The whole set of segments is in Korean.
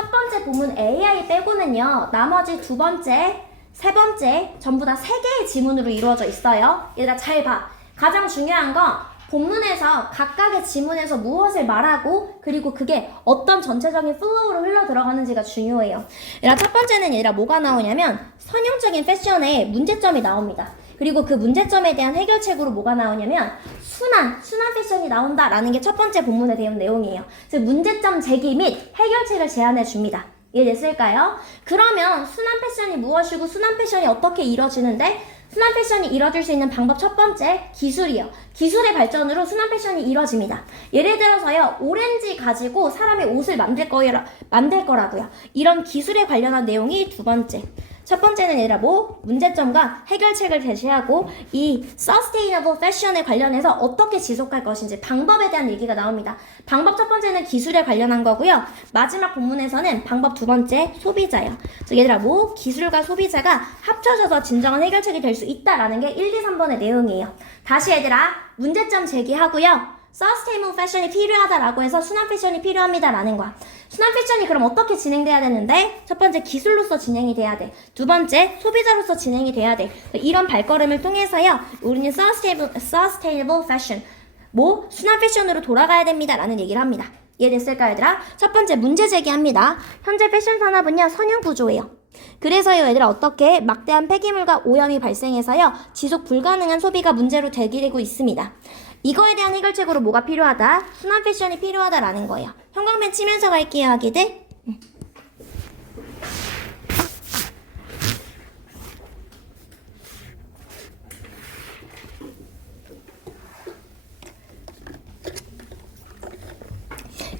첫 번째 본문 AI 빼고는요. 나머지 두 번째, 세 번째 전부 다 세 개의 지문으로 이루어져 있어요. 얘들아 잘 봐. 가장 중요한 건 본문에서 각각의 지문에서 무엇을 말하고 그리고 그게 어떤 전체적인 플로우로 흘러 들어가는지가 중요해요. 얘들아 첫 번째는 얘들아 뭐가 나오냐면 선형적인 패션에 문제점이 나옵니다. 그리고 그 문제점에 대한 해결책으로 뭐가 나오냐면 순한, 순한 패션이 나온다라는 게 첫 번째 본문에 대한 내용이에요. 즉 문제점 제기 및 해결책을 제안해 줍니다. 이해됐을까요? 그러면 순한 패션이 무엇이고 순한 패션이 어떻게 이루어지는데 순한 패션이 이루어질 수 있는 방법 첫 번째 기술이요. 기술의 발전으로 순한 패션이 이루어집니다. 예를 들어서요 오렌지 가지고 사람의 옷을 만들 거라 만들 거라고요. 이런 기술에 관련한 내용이 두 번째. 첫 번째는 얘들아 뭐 문제점과 해결책을 제시하고 이 sustainable fashion에 관련해서 어떻게 지속할 것인지 방법에 대한 얘기가 나옵니다. 방법 첫 번째는 기술에 관련한 거고요. 마지막 본문에서는 방법 두 번째 소비자요. 즉 얘들아 뭐 기술과 소비자가 합쳐져서 진정한 해결책이 될 수 있다라는 게 1, 2, 3번의 내용이에요. 다시 얘들아 문제점 제기하고요. sustainable fashion이 필요하다라고 해서 순한 패션이 필요합니다라는 거야. 순한 패션이 그럼 어떻게 진행돼야 되는데 첫 번째 기술로서 진행이 돼야 돼. 두 번째 소비자로서 진행이 돼야 돼. 이런 발걸음을 통해서요. 우리는 sustainable, sustainable fashion 뭐 순한 패션으로 돌아가야 됩니다라는 얘기를 합니다. 이해됐을까 얘들아? 첫 번째 문제 제기합니다. 현재 패션 산업은요 선형 구조예요. 그래서요 얘들아 어떻게 막대한 폐기물과 오염이 발생해서요 지속 불가능한 소비가 문제로 제기되고 있습니다. 이거에 대한 해결책으로 뭐가 필요하다? 순한 패션이 필요하다라는 거예요. 형광펜 치면서 갈게요 하기들.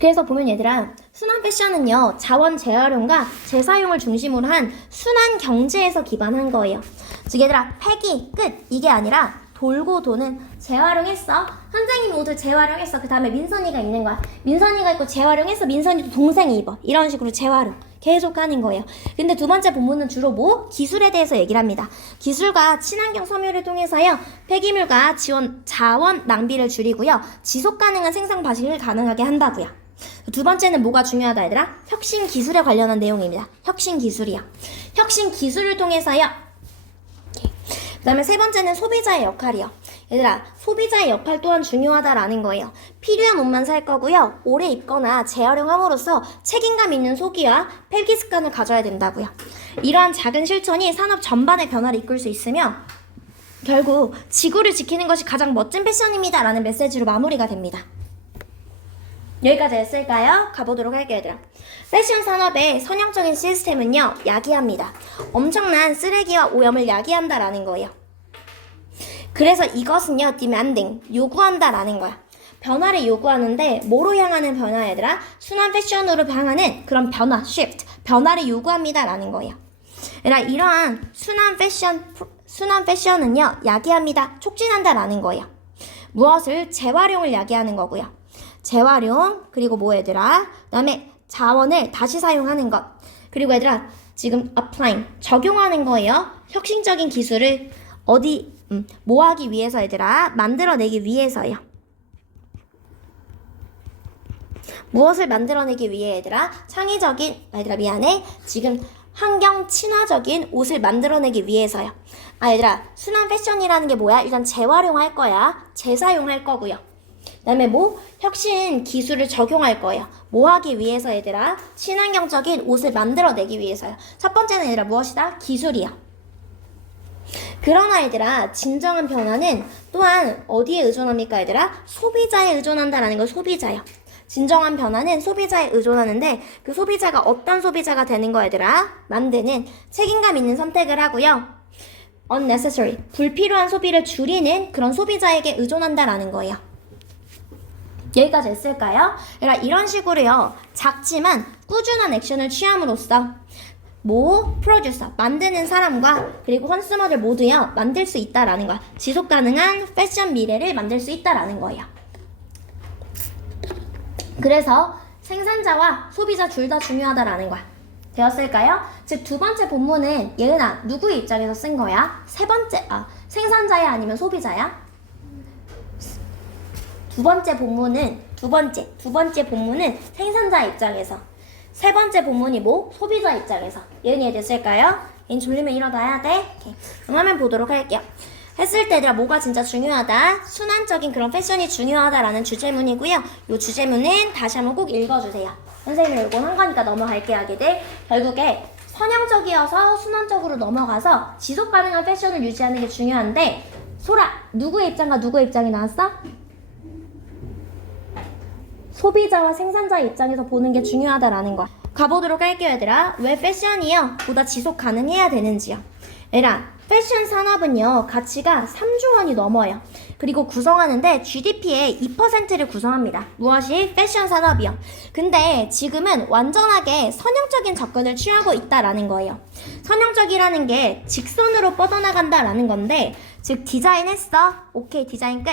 그래서 보면 얘들아 순환 패션은요 자원 재활용과 재사용을 중심으로 한 순환 경제에서 기반한 거예요. 즉 얘들아 폐기 끝 이게 아니라 돌고 도는 재활용했어 선생님이 옷을 재활용했어 그 다음에 민선이가 입는 거야 민선이가 입고 재활용했어 민선이도 동생이 입어 이런 식으로 재활용 계속 하는 거예요. 근데 두 번째 본문은 주로 뭐? 기술에 대해서 얘기를 합니다. 기술과 친환경 섬유를 통해서요, 폐기물과 지원, 자원 낭비를 줄이고요, 지속 가능한 생산 방식을 가능하게 한다고요. 두 번째는 뭐가 중요하다 얘들아? 혁신 기술에 관련한 내용입니다. 혁신 기술이요. 혁신 기술을 통해서요. 그 다음에 세 번째는 소비자의 역할이요. 얘들아, 소비자의 역할 또한 중요하다라는 거예요. 필요한 옷만 살 거고요. 오래 입거나 재활용함으로써 책임감 있는 소비와 폐기 습관을 가져야 된다고요. 이러한 작은 실천이 산업 전반의 변화를 이끌 수 있으며 결국 지구를 지키는 것이 가장 멋진 패션입니다라는 메시지로 마무리가 됩니다. 여기까지 했을까요? 가보도록 할게요, 얘들아. 패션 산업의 선형적인 시스템은요, 야기합니다. 엄청난 쓰레기와 오염을 야기한다라는 거예요. 그래서 이것은요, demanding, 요구한다라는 거야. 변화를 요구하는데, 뭐로 향하는 변화, 얘들아? 순환 패션으로 향하는 그런 변화, shift, 변화를 요구합니다라는 거예요. 얘들아, 이러한 순환 패션, 순환 패션은요, 야기합니다. 촉진한다라는 거예요. 무엇을? 재활용을 야기하는 거고요. 재활용 그리고 뭐 얘들아 그 다음에 자원을 다시 사용하는 것 그리고 얘들아 지금 applying 적용하는 거예요 혁신적인 기술을 어디 음, 뭐 하기 위해서 얘들아 만들어내기 위해서요 무엇을 만들어내기 위해 얘들아 창의적인 얘들아 미안해 지금 환경 친화적인 옷을 만들어내기 위해서요 아 얘들아 순환 패션이라는 게 뭐야 일단 재활용할 거야 재사용할 거고요 그 다음에 뭐 혁신 기술을 적용할 거예요. 뭐 하기 위해서 얘들아? 친환경적인 옷을 만들어내기 위해서요. 첫 번째는 얘들아 무엇이다? 기술이요. 그러나 얘들아 진정한 변화는 또한 어디에 의존합니까 얘들아? 소비자에 의존한다라는 거 소비자요. 진정한 변화는 소비자에 의존하는데 그 소비자가 어떤 소비자가 되는 거 얘들아? 만드는 책임감 있는 선택을 하고요. unnecessary 불필요한 소비를 줄이는 그런 소비자에게 의존한다라는 거예요. 여기까지 했을까요? 이런 식으로요. 작지만 꾸준한 액션을 취함으로써 뭐 프로듀서 만드는 사람과 그리고 컨슈머들 모두요 만들 수 있다라는 거야. 지속 가능한 패션 미래를 만들 수 있다라는 거예요. 그래서 생산자와 소비자 둘 다 중요하다라는 거야. 되었을까요? 즉 두 번째 본문은 예은아 누구의 입장에서 쓴 거야? 세 번째 아 생산자야 아니면 소비자야? 두 번째 본문은 두 번째 두 번째 본문은 생산자 입장에서 세 번째 본문이 뭐? 소비자 입장에서. 얘는 이해됐을까요? 얘는 졸리면 일어나야 돼. 오케이. 화면 보도록 할게요. 했을 때 얘들아 뭐가 진짜 중요하다? 순환적인 그런 패션이 중요하다라는 주제문이고요. 이 주제문은 다시 한번 꼭 읽어주세요. 선생님이 이건 한 거니까 넘어갈게요 하기들. 결국에 선형적이어서 순환적으로 넘어가서 지속 가능한 패션을 유지하는 게 중요한데 소라 누구의 입장과 누구의 입장이 나왔어? 소비자와 생산자의 입장에서 보는 게 중요하다라는 거. 가보도록 할게요, 얘들아. 왜 패션이요? 보다 지속 가능해야 되는지요? 얘들아, 패션 산업은요, 가치가 3조 원이 넘어요. 그리고 구성하는데 GDP의 2%를 구성합니다. 무엇이? 패션 산업이요. 근데 지금은 완전하게 선형적인 접근을 취하고 있다라는 거예요. 선형적이라는 게 직선으로 뻗어나간다라는 건데, 즉, 디자인했어. 오케이, 디자인 끝.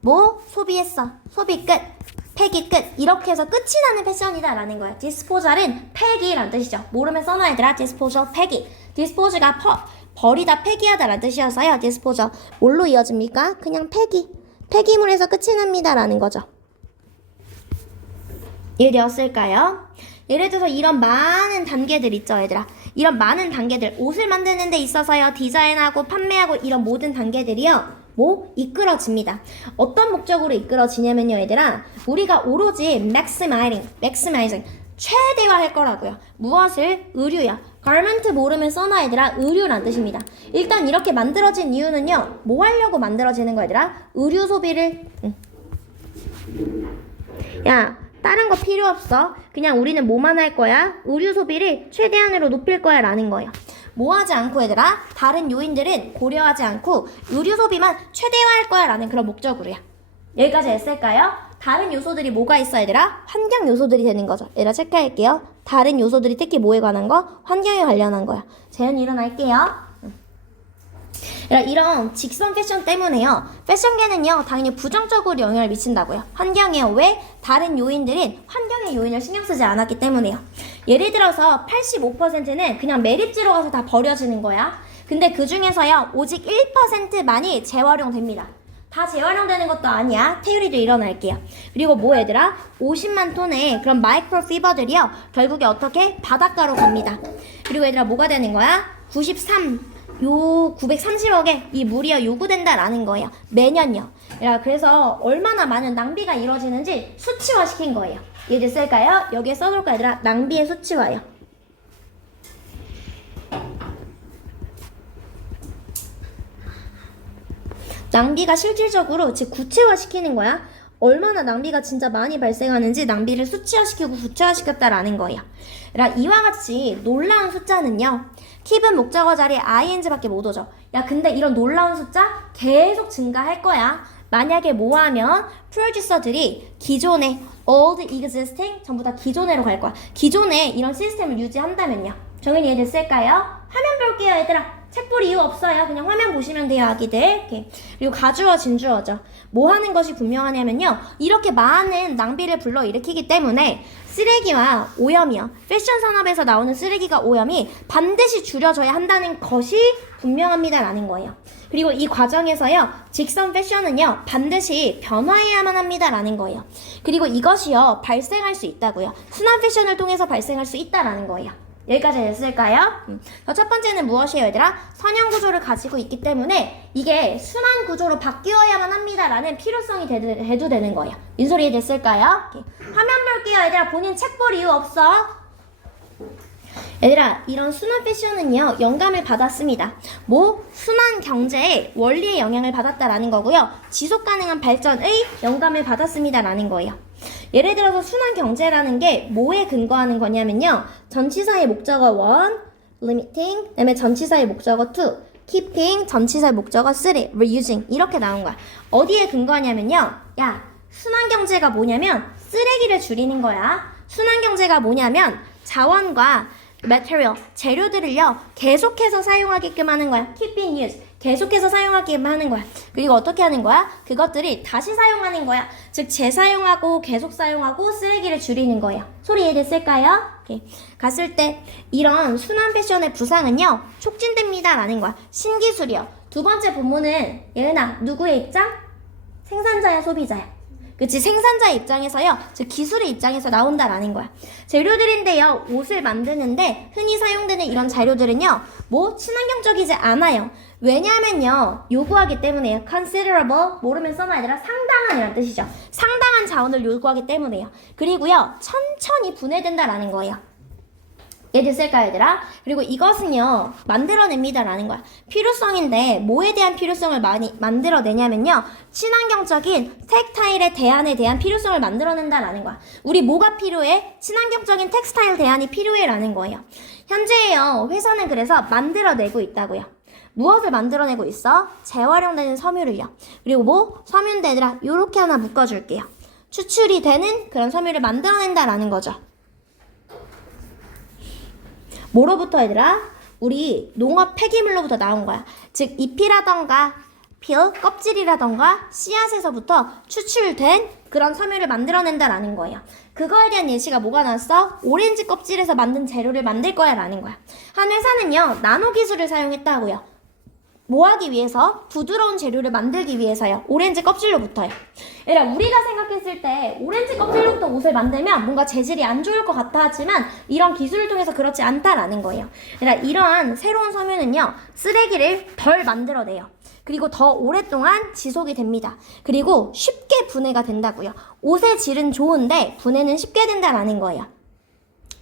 뭐? 소비했어. 소비 끝. 폐기 끝. 이렇게 해서 끝이 나는 패션이다 라는 거야. 디스포절은 폐기라는 뜻이죠. 모르면 써놔 얘들아. 디스포절 폐기. 디스포즈가 퍼, 버리다 폐기하다 라는 뜻이어서요. 디스포절 뭘로 이어집니까? 그냥 폐기. 폐기물에서 끝이 납니다 라는 거죠. 이해되었을까요? 예를 들어서 이런 많은 단계들 있죠, 얘들아. 이런 많은 단계들, 옷을 만드는 데 있어서요, 디자인하고 판매하고 이런 모든 단계들이요, 뭐? 이끌어집니다. 어떤 목적으로 이끌어지냐면요, 얘들아. 우리가 오로지 maximizing, maximizing, 최대화할 거라고요. 무엇을? 의류요. garment 모르면 써놔, 얘들아. 의류란 뜻입니다. 일단 이렇게 만들어진 이유는요, 뭐 하려고 만들어지는 거, 얘들아? 의류 소비를, 응. 야, 다른 거 필요 없어. 그냥 우리는 뭐만 할 거야? 의류 소비를 최대한으로 높일 거야 라는 거예요. 뭐 하지 않고 얘들아? 다른 요인들은 고려하지 않고 의류 소비만 최대화할 거야 라는 그런 목적으로야. 여기까지 했을까요? 다른 요소들이 뭐가 있어 얘들아? 환경 요소들이 되는 거죠. 얘들아 체크할게요. 다른 요소들이 특히 뭐에 관한 거? 환경에 관련한 거야. 재현이 일어날게요. 이런 직선 패션 때문에요. 패션계는요, 당연히 부정적으로 영향을 미친다고요. 환경에요. 왜? 다른 요인들은 환경의 요인을 신경 쓰지 않았기 때문에요. 예를 들어서 85%는 그냥 매립지로 가서 다 버려지는 거야. 근데 그 중에서요, 오직 1%만이 재활용됩니다. 다 재활용되는 것도 아니야. 태율이도 일어날게요. 그리고 뭐 얘들아? 50만 톤의 그런 마이크로 피버들이요. 결국에 어떻게? 바닷가로 갑니다. 그리고 얘들아 뭐가 되는 거야? 93. 요 930억에 이 물이요 요구된다라는 거예요. 매년요. 야, 그래서 얼마나 많은 낭비가 이루어지는지 수치화 시킨 거예요. 이해됐을까요? 여기에 써놓을 거 얘들아. 낭비의 수치화요. 낭비가 실질적으로 즉 구체화 시키는 거야. 얼마나 낭비가 진짜 많이 발생하는지 낭비를 수치화시키고 구체화시켰다라는 거예요. 이와 같이 놀라운 숫자는요. 킵은 목적어 자리에 ing밖에 못 오죠. 야 근데 이런 놀라운 숫자 계속 증가할 거야. 만약에 뭐 하면 프로듀서들이 기존의 old existing 전부 다 기존으로 갈 거야. 기존에 이런 시스템을 유지한다면요. 정연이 이해됐을까요? 화면 볼게요 얘들아. 책볼 이유 없어요. 그냥 화면 보시면 돼요, 아기들. 이렇게. 그리고 가주어, 진주어죠. 뭐 하는 것이 분명하냐면요. 이렇게 많은 낭비를 불러일으키기 때문에 쓰레기와 오염이요. 패션 산업에서 나오는 쓰레기가 오염이 반드시 줄여져야 한다는 것이 분명합니다라는 거예요. 그리고 이 과정에서요. 직선 패션은요. 반드시 변화해야만 합니다라는 거예요. 그리고 이것이요. 발생할 수 있다고요. 순환 패션을 통해서 발생할 수 있다라는 거예요. 여기까지 됐을까요? 음. 첫 번째는 무엇이에요, 얘들아? 선형 구조를 가지고 있기 때문에 이게 순환 구조로 바뀌어야만 합니다라는 필요성이 되, 해도 되는 거예요. 민소리 됐을까요? 화면 볼게요, 얘들아. 본인 책 볼 이유 없어? 얘들아, 이런 순환 패션은요, 영감을 받았습니다. 뭐? 순환 경제의 원리의 영향을 받았다라는 거고요. 지속 가능한 발전의 영감을 받았습니다라는 거예요. 예를 들어서 순환 경제라는 게 뭐에 근거하는 거냐면요. 전치사의 목적어 원, limiting, 그다음에 전치사의 목적어 two, keeping, 전치사의 목적어 three, reusing 이렇게 나온 거야. 어디에 근거하냐면요. 야, 순환 경제가 뭐냐면 쓰레기를 줄이는 거야. 순환 경제가 뭐냐면 자원과 material, 재료들을요, 계속해서 사용하게끔 하는 거야. keep in use. 계속해서 사용하게끔 하는 거야. 그리고 어떻게 하는 거야? 그것들이 다시 사용하는 거야. 즉, 재사용하고 계속 사용하고 쓰레기를 줄이는 거예요. 소리 이해됐을까요? 오케이. 갔을 때 이런 순환 패션의 부상은요, 촉진됩니다. 라는 거야. 신기술이요. 두 번째 본문은 예은아, 누구의 입장? 생산자야, 소비자야? 그치 생산자 입장에서요. 즉 기술의 입장에서 나온다라는 거야. 재료들인데요. 옷을 만드는데 흔히 사용되는 이런 자료들은요 뭐 친환경적이지 않아요. 왜냐하면요 요구하기 때문에요 considerable 모르면 써놔야 되라 상당한 이란 뜻이죠. 상당한 자원을 요구하기 때문에요. 그리고요 천천히 분해된다라는 거예요 얘들 쓸까 얘들아? 그리고 이것은요 만들어냅니다라는 거야 필요성인데 뭐에 대한 필요성을 많이 만들어내냐면요 친환경적인 텍타일의 대안에 대한 필요성을 만들어낸다라는 거야 우리 뭐가 필요해? 친환경적인 텍스타일 대안이 필요해라는 거예요 현재요 회사는 그래서 만들어내고 있다고요 무엇을 만들어내고 있어? 재활용되는 섬유를요 그리고 뭐? 섬유인데 얘들아 요렇게 하나 묶어줄게요 추출이 되는 그런 섬유를 만들어낸다라는 거죠 뭐로부터 얘들아? 우리 농업 폐기물로부터 나온 거야. 즉 잎이라던가 필, 껍질이라던가 씨앗에서부터 추출된 그런 섬유를 만들어낸다라는 거예요. 그거에 대한 예시가 뭐가 나왔어? 오렌지 껍질에서 만든 재료를 만들 거야 라는 거야. 한 회사는요, 나노 기술을 사용했다고요. 뭐 하기 위해서? 부드러운 재료를 만들기 위해서요. 오렌지 껍질로부터요. 얘들아, 우리가 생각했을 때 오렌지 껍질로부터 옷을 만들면 뭔가 재질이 안 좋을 것 같아 하지만 이런 기술을 통해서 그렇지 않다라는 거예요. 얘들아, 이러한 새로운 섬유는요, 쓰레기를 덜 만들어내요. 그리고 더 오랫동안 지속이 됩니다. 그리고 쉽게 분해가 된다고요. 옷의 질은 좋은데 분해는 쉽게 된다라는 거예요.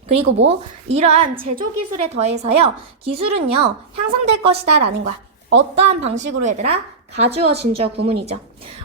그리고 뭐 이러한 제조 기술에 더해서요 기술은요 향상될 것이다라는 거야 어떠한 방식으로 얘들아 가주어 진주어 구문이죠.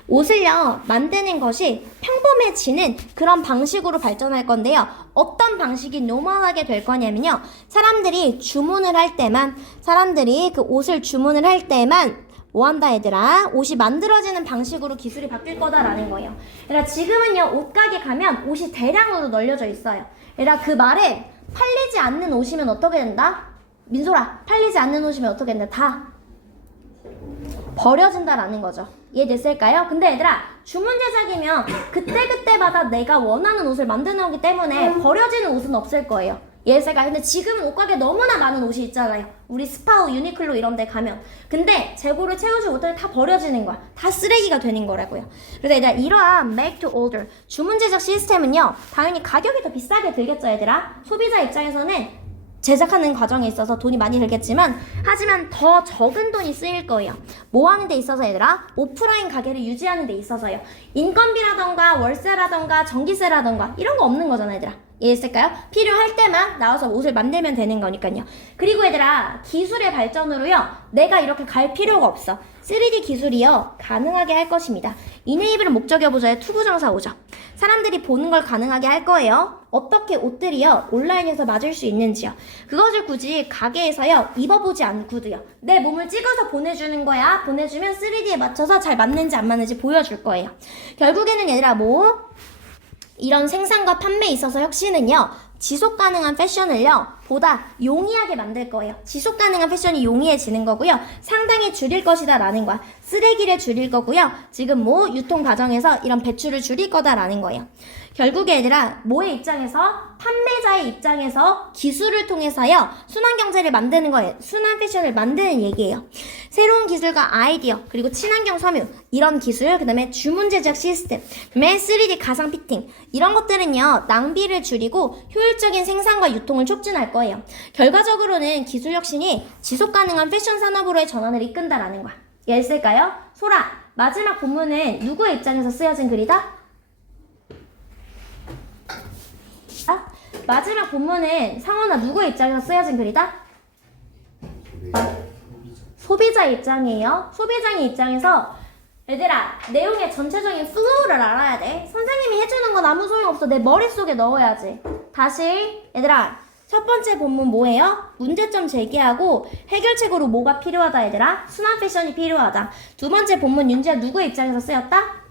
옷을요 만드는 것이 평범해지는 그런 방식으로 발전할 건데요. 어떤 방식이 노멀하게 될 거냐면요. 사람들이 주문을 할 때만 사람들이 그 옷을 주문을 할 때만 뭐 한다 얘들아? 옷이 만들어지는 방식으로 기술이 바뀔 거다라는 거예요. 얘들아 지금은요 옷가게 가면 옷이 대량으로 널려져 있어요. 얘들아 그 말에 팔리지 않는 옷이면 어떻게 된다? 민소라 팔리지 않는 옷이면 어떻게 된다? 다 버려진다라는 거죠. 이해됐을까요? 근데 얘들아 주문 제작이면 그때그때마다 내가 원하는 옷을 만드는 거기 때문에 버려지는 옷은 없을 거예요. 이해됐을까요? 근데 지금은 옷가게 너무나 많은 옷이 있잖아요. 우리 스파우, 유니클로 이런 데 가면. 근데 재고를 채우지 못하면 다 버려지는 거야. 다 쓰레기가 되는 거라고요. 그래서 얘들아 이러한 make to order 주문 제작 시스템은요. 당연히 가격이 더 비싸게 들겠죠 얘들아. 소비자 입장에서는 제작하는 과정에 있어서 돈이 많이 들겠지만 하지만 더 적은 돈이 쓰일 거예요. 뭐 하는 데 있어서 얘들아? 오프라인 가게를 유지하는 데 있어서요. 인건비라던가 월세라던가 전기세라던가 이런 거 없는 거잖아 얘들아. 이해했을까요? 필요할 때만 나와서 옷을 만들면 되는 거니까요. 그리고 얘들아 기술의 발전으로요. 내가 이렇게 갈 필요가 없어. 3D 기술이요. 가능하게 할 것입니다. 이네이블은 목적어 보조의 투부정사 오죠. 사람들이 보는 걸 가능하게 할 거예요. 어떻게 옷들이요 온라인에서 맞을 수 있는지요. 그것을 굳이 가게에서요 입어보지 않고도요. 내 몸을 찍어서 보내주는 거야. 보내주면 3D에 맞춰서 잘 맞는지 안 맞는지 보여줄 거예요. 결국에는 얘들아 뭐 이런 생산과 판매에 있어서 혁신은요 지속 가능한 패션을요 보다 용이하게 만들 거예요. 지속 가능한 패션이 용이해지는 거고요. 상당히 줄일 것이다 라는 거야. 쓰레기를 줄일 거고요. 지금 뭐 유통 과정에서 이런 배출을 줄일 거다 라는 거예요. 결국에 얘들아 뭐의 입장에서 판매자의 입장에서 기술을 통해서요 순환 경제를 만드는 거예요. 순환 패션을 만드는 얘기예요. 새로운 기술과 아이디어 그리고 친환경 섬유 이런 기술 그다음에 주문 제작 시스템 그다음에 3D 가상 피팅 이런 것들은요 낭비를 줄이고 효율적인 생산과 유통을 촉진할 거예요. 결과적으로는 기술 혁신이 지속 가능한 패션 산업으로의 전환을 이끈다라는 거야. 이해했을까요? 소라 마지막 본문은 누구의 입장에서 쓰여진 글이다? 아, 마지막 본문은 상원아 누구의 입장에서 쓰여진 글이다? 소비자 입장이에요. 소비자의 입장에서 얘들아 내용의 전체적인 플로우를 알아야 돼. 선생님이 해주는 건 아무 소용없어. 내 머릿속에 넣어야지. 다시 얘들아 첫 번째 본문 뭐예요? 문제점 제기하고 해결책으로 뭐가 필요하다 얘들아? 순환 패션이 필요하다. 두 번째 본문 윤지야 누구의 입장에서 쓰였다?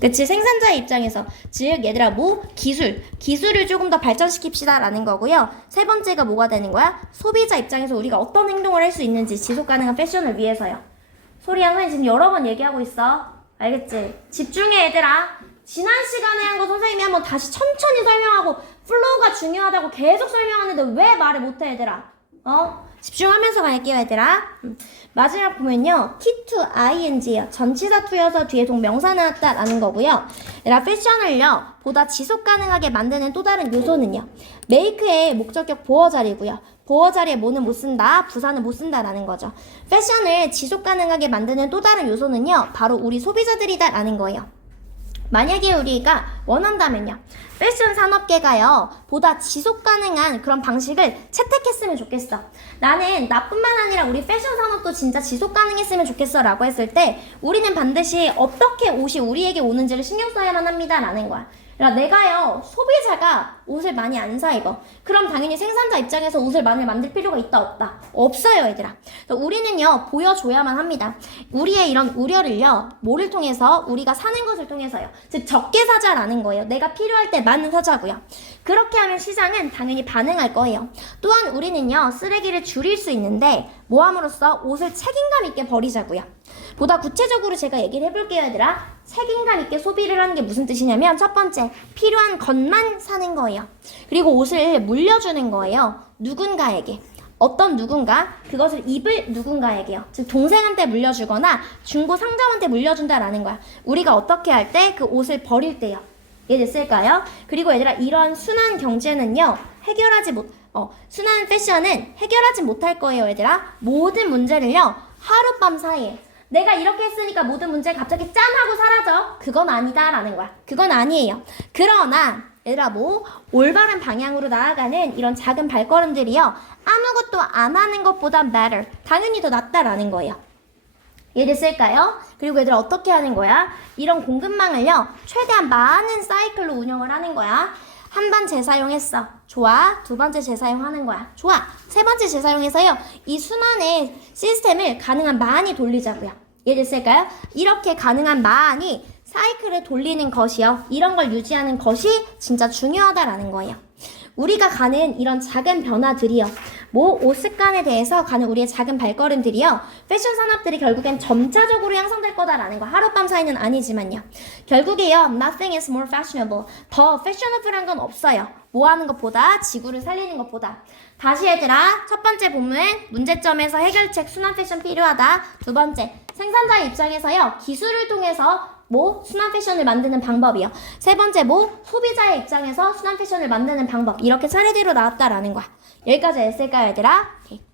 그치 생산자의 입장에서 즉 얘들아 뭐 기술. 기술을 조금 더 발전시킵시다 라는 거고요. 세 번째가 뭐가 되는 거야? 소비자 입장에서 우리가 어떤 행동을 할 수 있는지 지속 가능한 패션을 위해서요. 선생님 지금 여러 번 얘기하고 있어. 알겠지? 집중해 얘들아. 지난 시간에 한 거 선생님이 한번 다시 천천히 설명하고 플로우가 중요하다고 계속 설명하는데 왜 말을 못해 얘들아 어? 집중하면서 갈게요, 얘들아. 음. 마지막 보면요. T to ING예요. 전치사 투여서 뒤에 동명사 나왔다라는 거고요. 얘들아, 패션을요. 보다 지속 가능하게 만드는 또 다른 요소는요. 메이크의 목적격 보어 자리고요. 보어 자리에 뭐는 못 쓴다, 부사는 못 쓴다라는 거죠. 패션을 지속 가능하게 만드는 또 다른 요소는요. 바로 우리 소비자들이다라는 거예요. 만약에 우리가 원한다면요. 패션 산업계가요. 보다 지속 가능한 그런 방식을 채택했으면 좋겠어. 나는 나뿐만 아니라 우리 패션 산업도 진짜 지속 가능했으면 좋겠어 라고 했을 때 우리는 반드시 어떻게 옷이 우리에게 오는지를 신경 써야만 합니다 라는 거야. 그러니까 내가요 소비자가 옷을 많이 안 사 입어. 그럼 당연히 생산자 입장에서 옷을 많이 만들 필요가 있다 없다? 없어요 얘들아. 우리는요 보여줘야만 합니다. 우리의 이런 우려를요 뭐를 통해서 우리가 사는 것을 통해서요. 즉 적게 사자라는 거예요. 내가 필요할 때 많은 사자고요. 그렇게 하면 시장은 당연히 반응할 거예요. 또한 우리는요 쓰레기를 줄일 수 있는데 모함으로써 옷을 책임감 있게 버리자고요 보다 구체적으로 제가 얘기를 해볼게요, 얘들아. 책임감 있게 소비를 하는 게 무슨 뜻이냐면, 첫 번째, 필요한 것만 사는 거예요. 그리고 옷을 물려주는 거예요. 누군가에게. 어떤 누군가, 그것을 입을 누군가에게요. 즉, 동생한테 물려주거나 중고 상점한테 물려준다라는 거야. 우리가 어떻게 할 때 그 옷을 버릴 때요. 이해됐을까요? 그리고 얘들아, 이런 순환 경제는요, 해결하지 못, 어, 순환 패션은 해결하지 못할 거예요, 얘들아. 모든 문제를요, 하룻밤 사이에 내가 이렇게 했으니까 모든 문제 갑자기 짠 하고 사라져. 그건 아니다라는 거야. 그건 아니에요. 그러나 얘들아 뭐 올바른 방향으로 나아가는 이런 작은 발걸음들이요. 아무것도 안 하는 것보다 better. 당연히 더 낫다라는 거예요. 이해됐을까요? 그리고 얘들 어떻게 하는 거야? 이런 공급망을요. 최대한 많은 사이클로 운영을 하는 거야. 한 번 재사용했어. 좋아. 두 번째 재사용하는 거야. 좋아. 세 번째 재사용해서요. 이 순환의 시스템을 가능한 많이 돌리자고요. 이해됐을까요? 이렇게 가능한 많이 사이클을 돌리는 것이요. 이런 걸 유지하는 것이 진짜 중요하다라는 거예요. 우리가 가는 이런 작은 변화들이요. 뭐 옷 습관에 대해서 가는 우리의 작은 발걸음들이요. 패션 산업들이 결국엔 점차적으로 향상될 거다라는 거. 하룻밤 사이는 아니지만요. 결국에요. Nothing is more fashionable. 더 패셔너블한 건 없어요. 뭐 하는 것보다 지구를 살리는 것보다. 다시 얘들아. 첫 번째 본문 문제점에서 해결책 순환 패션 필요하다. 두 번째 생산자의 입장에서요. 기술을 통해서 뭐 순환 패션을 만드는 방법이요. 세 번째 뭐 소비자의 입장에서 순환 패션을 만드는 방법. 이렇게 차례대로 나왔다라는 거야. 여기까지 했을까요, 얘들아? 오케이.